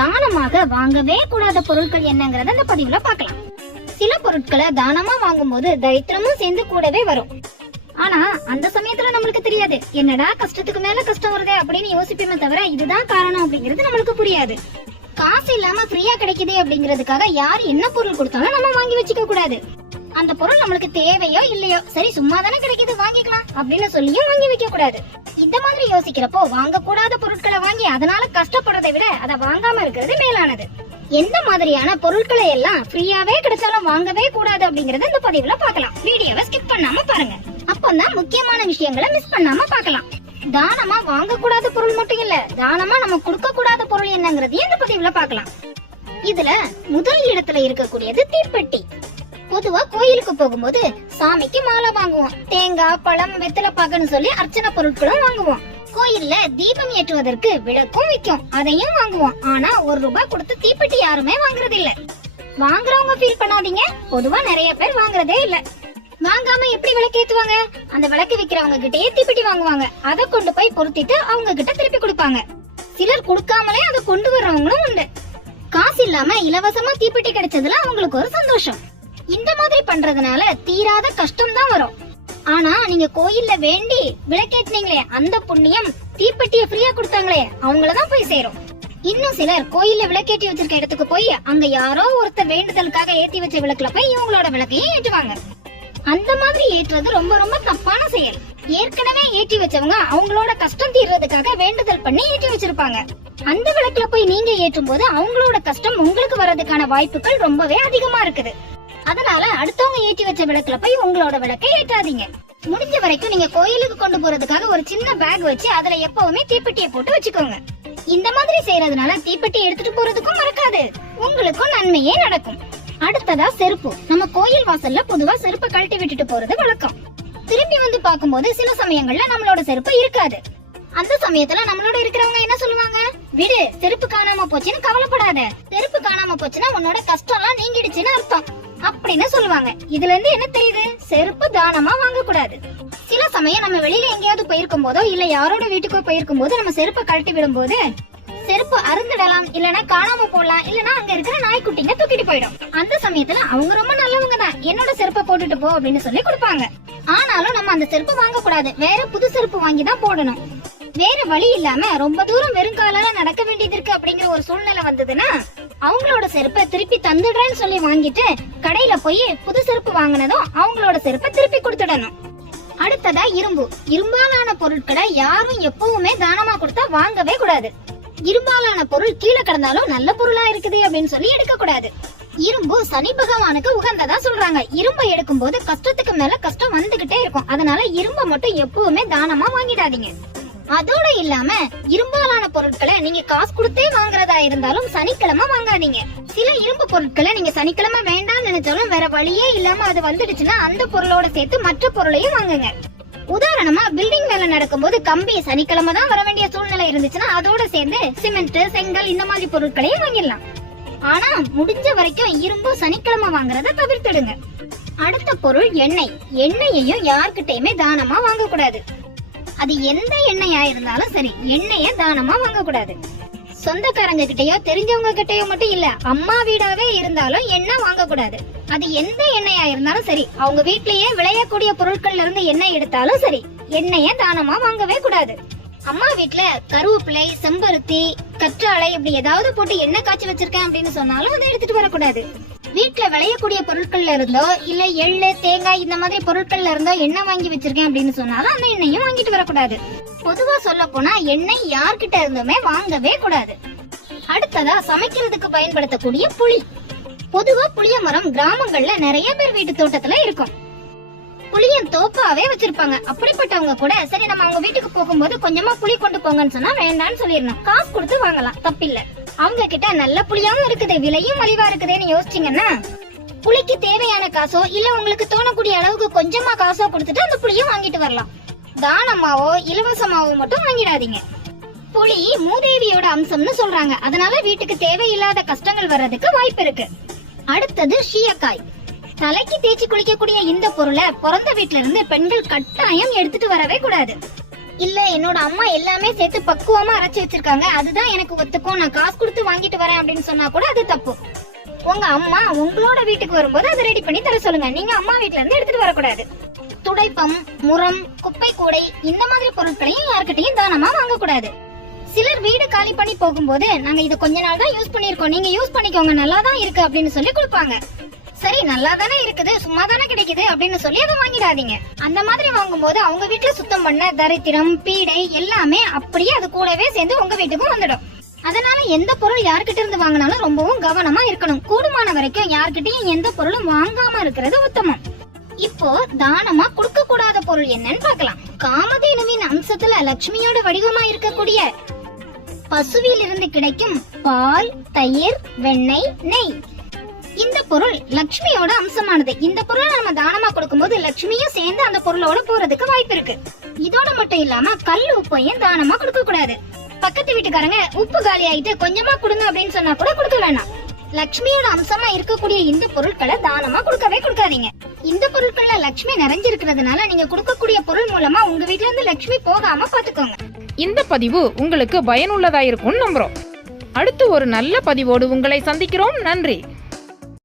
தானமாக வாங்கவே கூடாத பொருட்கள் என்னங்கறத இந்த பதிவுல பார்க்கலாம். சில பொருட்களை தானமா வாங்கும்போது தைத்திரமும் சேர்ந்து கூடவே வரும். ஆனா அந்த சமயத்துல நம்மளுக்கு தெரியாது. என்னடா கஷ்டத்துக்கு மேல கஷ்டம் வருதே அப்படின்னு யோசிப்போமே தவிர இதுதான் காரணம் அப்படிங்கிறது நம்மளுக்கு புரியாது. காசு இல்லாம ஃப்ரீயா கிடைக்குதே அப்படிங்கிறதுக்காக யார் என்ன பொருள் கொடுத்தாலும் நம்ம வாங்கி வச்சுக்க கூடாது. அந்த பொருள் நம்மளுக்கு தேவையோ இல்லையோ சரி சும்மா தானே கிடைக்குது வாங்கிக்கலாம் அப்படின்னு சொல்லியும் வாங்கி வைக்க கூடாது. இந்த மாதிரி யோசிக்கிறப்போ வாங்க கூடாத பொருட்களை வாங்கி அதனால கஷ்டப்படுறதை விட அதை வாங்காம இருக்கிறது மேலானது. எந்த மாதிரியான பொருட்களை எல்லாம் ஃப்ரீயாவே கிடைச்சாலும் வாங்கவே கூடாது அப்படிங்கறத இந்த பதிவுல பார்க்கலாம். வீடியோவை ஸ்கிப் பண்ணாம பாருங்க. அப்பதான் முக்கியமான விஷயங்களை மிஸ் பண்ணாம பார்க்கலாம். தானமா வாங்க கூடாத பொருள் மட்டும் இல்ல தானமா நம்ம கொடுக்க கூடாத பொருள் என்னங்கறதையும் இந்த பதிவுல பார்க்கலாம். இதுல முதல் இடத்துல இருக்கக்கூடியது தீப்பெட்டி. பொதுவா கோயிலுக்கு போகும்போது சாமிக்கு மாலை வாங்குவோம். தேங்காய் பழம் வெத்தலை பாக்குன்னு சொல்லி அர்ச்சனை பொருட்களும் வாங்குவோம். கோயில்ல தீபம் ஏற்றுவதற்கு விளக்கும் விற்கும். அதையும் வாங்குவோம். ஆனா ஒரு ரூபாய் கொடுத்து தீப்பெட்டி யாருமே வாங்குறது இல்ல வாங்குறவங்க ஃபீல் பண்ணாதீங்க. பொதுவா நிறைய பேர் வாங்குறதே இல்ல. வாங்காம எப்படி விளக்கு ஏத்துவாங்க? அந்த விளக்கு விக்கிறவங்க கிட்டயே தீப்பெட்டி வாங்குவாங்க. அதை கொண்டு போய் பொருத்திட்டு அவங்க கிட்ட திருப்பி கொடுப்பாங்க. சிலர் கொடுக்காமலே அதை கொண்டு வர்றவங்களும் உண்டு. காசு இல்லாம இலவசமா தீப்பெட்டி கிடைச்சதுல அவங்களுக்கு ஒரு சந்தோஷம். இந்த மாதிரி பண்றதுனால தீராத கஷ்டம் தான் வரும். ஆனா நீங்க கோயில்ல வேண்டி விளக்கேற்றினீங்களே அந்த புண்ணியம் தீப்பெட்டிய ஃப்ரீயா கொடுத்தாங்களே அவங்களதான் போய் சேரும். இன்னும் சிலர் கோயில்ல விளக்கேற்றி வச்சிருக்க இடத்துக்கு போய் அங்க யாரோ ஒருத்தர் வேண்டுதலுக்காக ஏத்தி வச்ச விளக்குல போய் இவங்களோட விளக்கையும் ஏற்றுவாங்க. அந்த மாதிரி ஏற்றுறது ரொம்ப ரொம்ப தப்பான செயல். ஏற்கனவே ஏற்றி வச்சவங்க அவங்களோட கஷ்டம் தீர்றதுக்காக வேண்டுதல் பண்ணி ஏற்றி வச்சிருப்பாங்க. அந்த விளக்குல போய் நீங்க ஏற்றும் போது அவங்களோட கஷ்டம் உங்களுக்கு வர்றதுக்கான வாய்ப்புகள் ரொம்பவே அதிகமா இருக்குது. அதனால அடுத்தவங்க ஏற்றி வச்ச விளக்குல போய் உங்களோட விளக்கை ஏற்றாதீங்க. முடிஞ்ச வரைக்கும் நீங்க கோயிலுக்கு கொண்டு போறதுக்காக ஒரு சின்ன பேக் வச்சு அதுல எப்பவுமே தீப்பெட்டியை போட்டு வச்சுக்கோங்க. இந்த மாதிரி செய்யறதுனால தீப்பெட்டி எடுத்துட்டு போறதுக்கும் மறக்காது. உங்களுக்கும் நன்மையே நடக்கும். அடுத்ததா செருப்பு. நம்ம கோயில் வாசல்ல பொதுவா செருப்பை கழட்டி விட்டுட்டு போறது வழக்கம். திரும்பி வந்து பார்க்கும்போது சில சமயங்கள்ல நம்மளோட செருப்பு இருக்காது. அந்த சமயத்துல நம்மளோட இருக்கிறவங்க என்ன சொல்லுவாங்க? விடு செருப்பு காணாம போச்சுன்னு கவலைப்படாத. செருப்பு காணாம போச்சுன்னா உன்னோட கஷ்டம் எல்லாம் நீங்கிடுச்சுன்னு அர்த்தம். அப்படின்னு சொல்லுவாங்க. இதுல இருந்து என்ன தெரியுது? செருப்பு தானமா வாங்க கூடாது சில சமயம் நம்ம வெளியில எங்கேயாவது போயிருக்கும் போதோ இல்ல யாரோட வீட்டுக்கோ போயிருக்கும் போது நம்ம செருப்பை கழட்டி விடும்போது செருப்பு அருந்துடலாம் இல்லனா காணாம போடலாம் இல்லனா அங்க இருக்கிற நாய்க்குட்டிங்க தூக்கிட்டு போயிடும். அந்த சமயத்துல அவங்க ரொம்ப நல்லவங்க தான். என்னோட செருப்பை போட்டுட்டு போ அப்படின்னு சொல்லி கொடுப்பாங்க. ஆனாலும் நம்ம அந்த செருப்பு வாங்க கூடாது வேற புது செருப்பு வாங்கி தான் போடணும். வேற வழி இல்லாம ரொம்ப தூரம் வெறும் காலால நடக்க வேண்டியது இருக்கு அப்படிங்கிற ஒரு சூழ்நிலை வந்ததுன்னா அவங்களோட செருப்பை திருப்பி தந்துடுறேன்னு சொல்லி வாங்கிட்டு கடையில போய் புது செருப்பு வாங்கினதும் அவங்களோட செருப்பை திருப்பி கொடுத்துடணும். அடுத்ததா இரும்பு. இரும்பாலான பொருட்களை யாரும் எப்பவுமே தானமா கொடுத்தா வாங்கவே கூடாது. இரும்பாலான பொருள் கீழே கிடந்தாலும் நல்ல பொருளா இருக்குது அப்படின்னு சொல்லி எடுக்க கூடாது. இரும்பு சனி பகவானுக்கு உகந்ததா சொல்றாங்க. இரும்பை எடுக்கும் போது கஷ்டத்துக்கு மேல கஷ்டம் வந்துகிட்டே இருக்கும். அதனால இரும்பை மட்டும் எப்பவுமே தானமா வாங்கிடாதீங்க. அதோட இல்லாம இரும்பாலான பொருட்களை நீங்க காசு கொடுத்தே வாங்குறதா இருந்தாலும் சனிக்கிழமை வாங்காதீங்க. சில இரும்பு பொருட்களை நீங்க சனிக்கிழமை வேண்டாம்னு நினைச்சாலும் வேற வழியே இல்லாம அது வந்துடுச்சுன்னா அந்த பொருளோட சேர்த்து மற்ற பொருளையும் வாங்குங்க. உதாரணமா பில்டிங் வேலை நடக்கும்போது கம்பி சனிக்கிழமை தான் வர வேண்டிய சூழ்நிலை இருந்துச்சுன்னா அதோட சேர்ந்து சிமெண்ட் செங்கல் இந்த மாதிரி பொருட்களையும் வாங்கிடலாம். ஆனா முடிஞ்ச வரைக்கும் இரும்பு சனிக்கிழமை வாங்குறத தவிர்த்துடுங்க. அடுத்த பொருள் எண்ணெய். எண்ணெயையும் யார்கிட்டயுமே தானமா வாங்க கூடாது அது எந்த எண்ணெயா இருந்தாலும் சரி எண்ணெய தானமா வாங்க கூடாது சொந்தக்காரங்க கிட்டயோ தெரிஞ்சவங்க கிட்டயோ மட்டும் இல்ல அம்மா வீடாவே இருந்தாலும் எண்ணெய் வாங்க கூடாது அது எந்த எண்ணெயா இருந்தாலும் சரி அவங்க வீட்லயே விளையக்கூடிய பொருட்கள்ல இருந்து எண்ணெய் எடுத்தாலும் சரி எண்ணெய தானமா வாங்கவே கூடாது. அம்மா வீட்டுல கருவேப்பிலை செம்பருத்தி கற்றாழை இப்படி ஏதாவது போட்டு எண்ணெய் காய்ச்சி வச்சிருக்கேன் அப்படின்னு சொன்னாலும் அதை எடுத்துட்டு வரக்கூடாது. வீட்டுல விளையக்கூடிய பொருட்கள்ல இருந்தோ இல்ல எள்ளு தேங்காய் இந்த மாதிரி பொருட்கள்ல இருந்தோ எண்ணெய் வாங்கி வச்சிருக்கேன் அப்படின்னு சொன்னாலும் அந்த எண்ணெயும் வாங்கிட்டு வரக்கூடாது. பொதுவா சொல்ல போனா எண்ணெய் யார்கிட்ட இருந்துமே வாங்கவே கூடாது. அடுத்ததா சமைக்கிறதுக்கு பயன்படுத்தக்கூடிய புளி. பொதுவா புளிய மரம் கிராமங்கள்ல நிறைய பேர் வீட்டு தோட்டத்துல இருக்கும். புளியன் தோப்பாவே வச்சிருப்பாங்க. அப்படிப்பட்டவங்க கூட சரி நம்ம அவங்க வீட்டுக்கு போகும்போது கொஞ்சமா புளி கொண்டு போங்கன்னு சொன்னா வேண்டாம்னு சொல்லிடணும். காசு கொடுத்து வாங்கலாம் தப்பில்லை. அவங்க கிட்ட நல்ல புளியாவும் இருக்குது விலையும் மலிவா இருக்குதுன்னு யோசிச்சீங்கன்னா புளிக்கு தேவையான காசோ இல்ல உங்களுக்கு தோணக்கூடிய அளவுக்கு கொஞ்சமா காசோ கொடுத்துட்டு அந்த புளியும் வாங்கிட்டு வரலாம். தானமாவோ இலவசமாவோ மட்டும் வாங்கிடாதீங்க. புளி மூதேவியோட அம்சம்னு சொல்றாங்க. அதனால வீட்டுக்கு தேவையில்லாத கஷ்டங்கள் வர்றதுக்கு வாய்ப்பு இருக்கு. அடுத்தது ஷீயக்காய். தலைக்கு தேய்ச்சி குளிக்கக்கூடிய இந்த பொருளை பிறந்த வீட்டுல இருந்து பெண்கள் கட்டாயம் எடுத்துட்டு வரவே கூடாது. இல்ல என்னோட அம்மா எல்லாமே சேர்த்து பக்குவமா அரைச்சு வச்சிருக்காங்க. அதுதான் எனக்கு ஒத்துக்கும். நான் காசு கொடுத்து வாங்கிட்டு வரேன் அப்படின்னு சொன்னா கூட அது தப்பு. உங்க அம்மா உங்களோட வீட்டுக்கு வரும்போது அதை ரெடி பண்ணி தர சொல்லுங்க. நீங்க அம்மா வீட்ல இருந்து எடுத்துட்டு வரக்கூடாது. துடைப்பம் முரம் குப்பை கூடை இந்த மாதிரி பொருட்களையும் யாருக்கிட்டையும் தானமா வாங்க கூடாது சிலர் வீடு காலி பண்ணி போகும்போது நாங்க இதை கொஞ்ச நாள் தான் யூஸ் பண்ணிருக்கோம் நீங்க யூஸ் பண்ணிக்கோங்க. நல்லா தான் இருக்கு அப்படின்னு சொல்லி கொடுப்பாங்க. சரி நல்லா தானே இருக்குது சும்மா தானே கிடைக்குது அப்படின்னு சொல்லி அதை வாங்கிடாதீங்க. அந்த மாதிரி வாங்கும்போது அவங்க வீட்டுல சுத்தம் பண்ண தரித்திரம் பீடை எல்லாமே அப்படியே அது கூடவே சேர்ந்து உங்க வீட்டுக்கும் வந்துடும். அதனால எந்த பொருள் யார்கிட்ட இருந்து வாங்கினாலும் ரொம்பவும் கவனமா இருக்கணும். கூடுமான வரைக்கும் யார்கிட்டயும் எந்த பொருளும் வாங்காம இருக்கிறது உத்தமம். இப்போ தானமா கொடுக்க கூடாத பொருள் என்னன்னு பார்க்கலாம். காமதேனுவின் அம்சத்துல லட்சுமியோட வடிவமா இருக்கக்கூடிய பசுவிலிருந்து கிடைக்கும் பால் தயிர் வெண்ணெய் நெய். இந்த பொருள் லட்சுமியோட அம்சமானது. இந்த பொருளை நம்ம தானமா கொடுக்கும்போது லட்சுமியும் சேர்ந்து அந்த பொருளோட போறதுக்கு வாய்ப்பு இருக்கு. இதோட மட்டும் இல்லாம கல் உப்பையும் தானமா கொடுக்க கூடாது. பக்கத்து வீட்டுக்காரங்க உப்பு காலி ஆயிட்டு கொஞ்சமா கொடுங்க அப்படின்னு சொன்னா கூட கொடுக்க வேணாம். லட்சுமியோட அம்சமா இருக்கக்கூடிய இந்த பொருட்களை தானமா கொடுக்கவே கொடுக்காதீங்க. இந்த பொருட்கள்ல லட்சுமி நிறைஞ்சிருக்கிறதுனால நீங்க கொடுக்கக்கூடிய பொருள் மூலமா உங்க வீட்ல இருந்து லட்சுமி போகாம பாத்துக்கோங்க. இந்த பதிவு உங்களுக்கு பயனுள்ளதா இருக்கும்னு நம்புறோம். அடுத்து ஒரு நல்ல பதிவோடு உங்களை சந்திக்கிறோம். நன்றி.